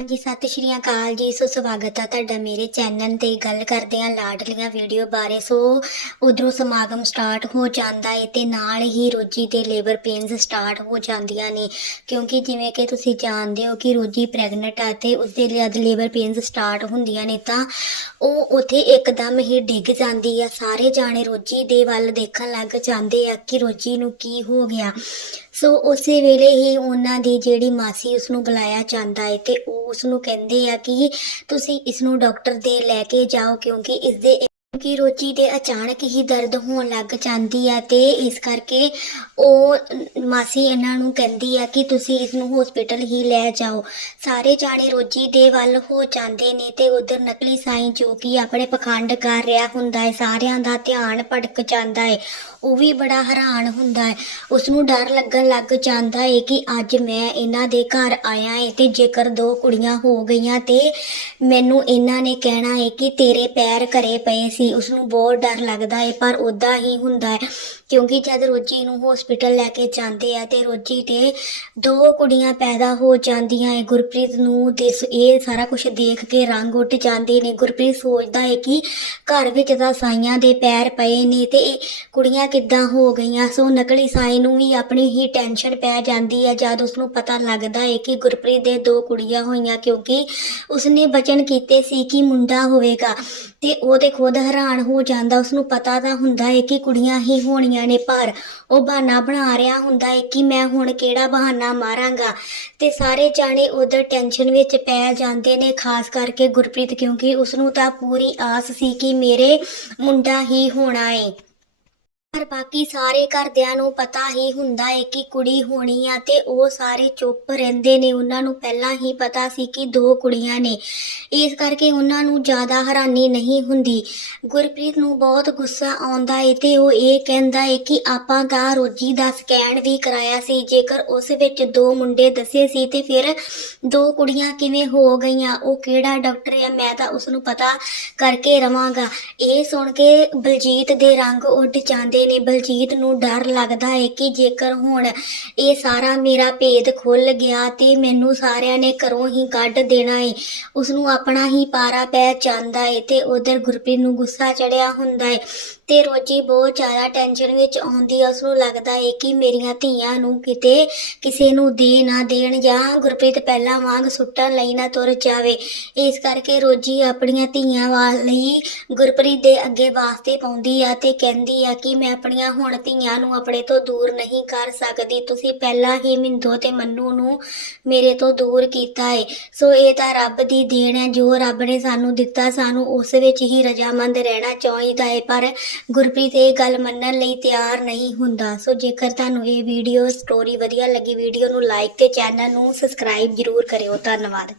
ਹਾਂਜੀ, ਸਤਿ ਸ਼੍ਰੀ ਅਕਾਲ ਜੀ। ਸੋ ਸਵਾਗਤ ਹੈ ਤੁਹਾਡਾ ਮੇਰੇ ਚੈਨਲ ਤੇ। ਗੱਲ ਕਰਦੇ ਹਾਂ ਲਾਡਲੀਆਂ ਵੀਡੀਓ ਬਾਰੇ। ਸੋ ਉਧਰੋਂ ਸਮਾਗਮ ਸਟਾਰਟ ਹੋ ਜਾਂਦਾ ਏ ਤੇ ਨਾਲ ਹੀ ਰੋਜੀ ਦੇ ਲੇਬਰ ਪੇਨਸ ਸਟਾਰਟ ਹੋ ਜਾਂਦੀਆਂ ਨੇ। ਕਿਉਂਕਿ ਜਿਵੇਂ ਕਿ ਤੁਸੀਂ ਜਾਣਦੇ ਹੋ ਕਿ ਰੋਜੀ ਪ੍ਰੈਗਨੈਂਟ ਆ ਤੇ ਉਸਦੇ ਜਦ ਲੇਬਰ ਪੇਨਸ ਸਟਾਰਟ ਹੁੰਦੀਆਂ ਨੇ ਤਾਂ ਉਹ ਉੱਥੇ ਇੱਕਦਮ ਹੀ ਡਿੱਗ ਜਾਂਦੀ ਆ। ਸਾਰੇ ਜਾਣੇ ਰੋਜੀ ਦੇ ਵੱਲ ਦੇਖਣ ਲੱਗ ਜਾਂਦੇ ਆ ਕਿ ਰੋਜੀ ਨੂੰ ਕੀ ਹੋ ਗਿਆ। ਸੋ ਉਸੇ ਵੇਲੇ ਹੀ ਉਹਨਾਂ ਦੀ ਜਿਹੜੀ ਮਾਸੀ ਉਸ ਨੂੰ ਬੁਲਾਇਆ ਜਾਂਦਾ ਹੈ ਤੇ ਉਹ ਉਸ ਨੂੰ ਕਹਿੰਦੇ ਆ ਕਿ ਤੁਸੀਂ ਇਸ ਨੂੰ ਡਾਕਟਰ ਦੇ ਲੈ ਕੇ ਜਾਓ ਕਿਉਂਕਿ ਇਸ ਦੇ ਕਿਉਂਕਿ ਰੋਜੀ ਦੇ ਅਚਾਨਕ ਹੀ ਦਰਦ ਹੋਣ ਲੱਗ ਜਾਂਦੀ ਆ ਤੇ ਇਸ ਕਰਕੇ ਉਹ ਮਾਸੀ ਇਹਨਾਂ ਨੂੰ ਕਹਿੰਦੀ ਆ ਕਿ ਤੁਸੀਂ ਇਸ ਨੂੰ ਹਸਪੀਟਲ ਹੀ ਲੈ ਜਾਓ। ਸਾਰੇ ਜਾਣੇ ਰੋਜੀ ਦੇ ਵੱਲ ਹੋ ਜਾਂਦੇ ਨੇ ਤੇ ਉਧਰ ਨਕਲੀ ਸਾਈਂ ਜੋ ਕਿ ਆਪਣੇ ਪਖੰਡ ਕਰ ਰਿਹਾ ਹੁੰਦਾ ਹੈ, ਸਾਰਿਆਂ ਦਾ ਧਿਆਨ ਭਟਕ ਜਾਂਦਾ ਹੈ, ਉਹ ਵੀ ਬੜਾ ਹੈਰਾਨ ਹੁੰਦਾ ਹੈ। ਉਸ ਨੂੰ ਡਰ ਲੱਗਣ ਲੱਗ ਜਾਂਦਾ ਹੈ ਕਿ ਅੱਜ ਮੈਂ ਇਹਨਾਂ ਦੇ ਘਰ ਆਇਆ ਹੈ ਤੇ ਜੇਕਰ ਦੋ ਕੁੜੀਆਂ ਹੋ ਗਈਆਂ ਤੇ ਮੈਨੂੰ ਇਹਨਾਂ ਨੇ ਕਹਿਣਾ ਹੈ ਕਿ ਤੇਰੇ ਪੈਰ ਘਰੇ ਪਏ ਸੀ ਉਸ ਨੂੰ ਬਹੁਤ ਡਰ ਲੱਗਦਾ ਹੈ, ਪਰ ਉਦਾਂ ਹੀ ਹੁੰਦਾ ਹੈ, ਕਿਉਂਕਿ ਜਦ ਰੋਜੀ ਨੂੰ ਹਸਪੀਟਲ ਲੈ ਕੇ ਜਾਂਦੇ ਆ ਤੇ ਰੋਜੀ ਦੇ ਦੋ ਕੁੜੀਆਂ ਪੈਦਾ ਹੋ ਜਾਂਦੀਆਂ ਹੈ, ਗੁਰਪ੍ਰੀਤ ਨੂੰ ਦਿਸ, ਇਹ ਸਾਰਾ ਕੁਝ ਦੇਖ ਕੇ ਰੰਗ ਉੱਡ ਜਾਂਦੇ ਨੇ। ਗੁਰਪ੍ਰੀਤ ਸੋਚਦਾ ਹੈ ਕਿ ਘਰ ਵਿੱਚ ਤਾਂ ਸਾਈਆਂ ਦੇ ਪੈਰ ਪਏ ਨੇ ਤੇ ਇਹ ਕੁੜੀਆਂ ਕਿੱਦਾਂ ਹੋ ਗਈਆਂ? ਸੋ ਨਕਲੀ ਸਾਈ ਨੂੰ ਵੀ ਆਪਣੀ ਹੀ ਟੈਨਸ਼ਨ ਪੈ ਜਾਂਦੀ ਹੈ, ਜਦ ਉਸ ਨੂੰ ਪਤਾ ਲੱਗਦਾ ਹੈ ਕਿ ਗੁਰਪ੍ਰੀਤ ਦੇ ਦੋ ਕੁੜੀਆਂ ਹੋਈਆਂ, ਕਿਉਂਕਿ ਉਸਨੇ ਬਚਨ ਕੀਤੇ ਸੀ ਕਿ ਮੁੰਡਾ ਹੋਵੇਗਾ ਤੇ ਉਹ ਤੇ ਖੁਦ ਹੈਰਾਨ ਹੋ ਜਾਂਦਾ। ਉਸ ਨੂੰ ਪਤਾ ਤਾਂ ਹੁੰਦਾ ਹੈ ਕਿ ਕੁੜੀਆਂ ਹੀ ਹੋਣੀਆਂ ਨੇ, ਪਰ ਉਹ ਬਹਾਨਾ ਬਣਾ ਰਿਹਾ ਹੁੰਦਾ ਹੈ ਕਿ ਮੈਂ ਹੁਣ ਕਿਹੜਾ ਬਹਾਨਾ ਮਾਰਾਂਗਾ। ਤੇ ਸਾਰੇ ਜਾਣੇ ਉਧਰ ਟੈਨਸ਼ਨ ਵਿੱਚ ਪੈ ਜਾਂਦੇ ਨੇ, ਖਾਸ ਕਰਕੇ ਗੁਰਪ੍ਰੀਤ, ਕਿਉਂਕਿ ਉਸ ਨੂੰ ਤਾਂ ਪੂਰੀ ਆਸ ਸੀ ਕਿ ਮੇਰੇ ਮੁੰਡਾ ਹੀ ਹੋਣਾ ਏ। ਪਰ ਬਾਕੀ ਸਾਰੇ ਘਰਦਿਆਂ ਨੂੰ ਪਤਾ ਹੀ ਹੁੰਦਾ ਹੈ ਕਿ ਕੁੜੀ ਹੋਣੀ ਆ ਤੇ ਉਹ ਸਾਰੇ ਚੁੱਪ ਰਹਿੰਦੇ ਨੇ। ਉਹਨਾਂ ਨੂੰ ਪਹਿਲਾਂ ਹੀ ਪਤਾ ਸੀ ਕਿ ਦੋ ਕੁੜੀਆਂ ਨੇ। ਇਸ ਕਰਕੇ ਉਹਨਾਂ ਨੂੰ ਜ਼ਿਆਦਾ ਹੈਰਾਨੀ ਨਹੀਂ ਹੁੰਦੀ। ਗੁਰਪ੍ਰੀਤ ਨੂੰ ਬਹੁਤ ਗੁੱਸਾ ਆਉਂਦਾ ਹੈ ਤੇ ਉਹ ਇਹ ਕਹਿੰਦਾ ਹੈ ਕਿ ਆਪਾਂ ਤਾਂ ਰੋਜੀ ਦਾ ਸਕੈਨ ਵੀ ਕਰਾਇਆ ਸੀ। ਜੇਕਰ ਉਸ ਵਿੱਚ ਦੋ ਮੁੰਡੇ ਦੱਸੇ ਸੀ ਤੇ ਫਿਰ ਦੋ ਕੁੜੀਆਂ ਕਿਵੇਂ ਹੋ ਗਈਆਂ? ਉਹ ਕਿਹੜਾ ਡਾਕਟਰ ਆ? ਮੈਂ ਤਾਂ ਉਸ ਨੂੰ ਪਤਾ ਕਰਕੇ ਰਵਾਂਗਾ। ਇਹ ਸੁਣ ਕੇ ਬਲਜੀਤ ਦੇ ਰੰਗ ਉੱਡ ਜਾਂਦੇ ਨੇ ਬਲਜੀਤ ਨੂੰ ਡਰ ਲੱਗਦਾ ਹੈ ਕਿ ਜੇਕਰ ਹੁਣ ਇਹ ਸਾਰਾ ਮੇਰਾ ਭੇਦ ਖੁੱਲ ਗਿਆ ਤੇ ਮੈਨੂੰ ਸਾਰਿਆਂ ਨੇ ਘਰੋਂ ਹੀ ਕੱਢ ਦੇਣਾ ਹੈ ਉਸ ਨੂੰ ਆਪਣਾ ਹੀ ਪਾਰਾ ਪੈ ਜਾਂਦਾ ਹੈ ਤੇ ਉਧਰ ਗੁਰਪ੍ਰੀਤ ਨੂੰ ਗੁੱਸਾ ਚੜਿਆ ਹੁੰਦਾ ਹੈ ਤੇ ਰੋਜੀ ਬਹੁਤ ਜ਼ਿਆਦਾ ਟੈਨਸ਼ਨ ਵਿੱਚ ਆਉਂਦੀ ਹੈ ਉਸ ਨੂੰ ਲੱਗਦਾ ਹੈ ਕਿ ਮੇਰੀਆਂ ਧੀਆਂ ਨੂੰ ਕਿਤੇ ਕਿਸੇ ਨੂੰ ਦੇ ਨਾ ਦੇਣ ਜਾਂ ਗੁਰਪ੍ਰੀਤ ਪਹਿਲਾਂ ਵਾਂਗ ਸੁੱਟਣ ਲਈ ਨਾ ਤੁਰ ਜਾਵੇ। ਇਸ ਕਰਕੇ ਰੋਜੀ ਆਪਣੀਆਂ ਧੀਆਂ ਵਾਲੀ ਗੁਰਪ੍ਰੀਤ ਦੇ ਅੱਗੇ ਵਾਸਤੇ ਪਾਉਂਦੀ ਆ ਤੇ ਕਹਿੰਦੀ ਆ ਕਿ ਮੈਂ ਆਪਣੀਆਂ ਹੁਣ ਧੀਆਂ ਨੂੰ ਆਪਣੇ ਤੋਂ ਦੂਰ ਨਹੀਂ ਕਰ ਸਕਦੀ। ਤੁਸੀਂ ਪਹਿਲਾਂ ਹੀ ਮਿੰਦੋ ਤੇ ਮੰਨੂ ਨੂੰ ਮੇਰੇ ਤੋਂ ਦੂਰ ਕੀਤਾ ਏ। ਸੋ ਇਹ ਤਾਂ ਰੱਬ ਦੀ ਦੇਣ ਹੈ, ਜੋ ਰੱਬ ਨੇ ਸਾਨੂੰ ਦਿੱਤਾ, ਸਾਨੂੰ ਉਸ ਵਿੱਚ ਹੀ ਰਜਾਮੰਦ ਰਹਿਣਾ ਚਾਹੀਦਾ ਹੈ ਪਰ ਗੁਰਪ੍ਰੀਤ, ਇਹ ਗੱਲ ਮੰਨਣ ਲਈ ਤਿਆਰ ਨਹੀਂ ਹੁੰਦਾ। ਸੋ ਜੇਕਰ ਤੁਹਾਨੂੰ ਇਹ ਵੀਡੀਓ ਸਟੋਰੀ ਵਧੀਆ ਲੱਗੀ ਵੀਡੀਓ ਨੂੰ ਲਾਈਕ ਤੇ ਚੈਨਲ ਨੂੰ ਸਬਸਕ੍ਰਾਈਬ ਜ਼ਰੂਰ ਕਰਿਓ। ਧੰਨਵਾਦ।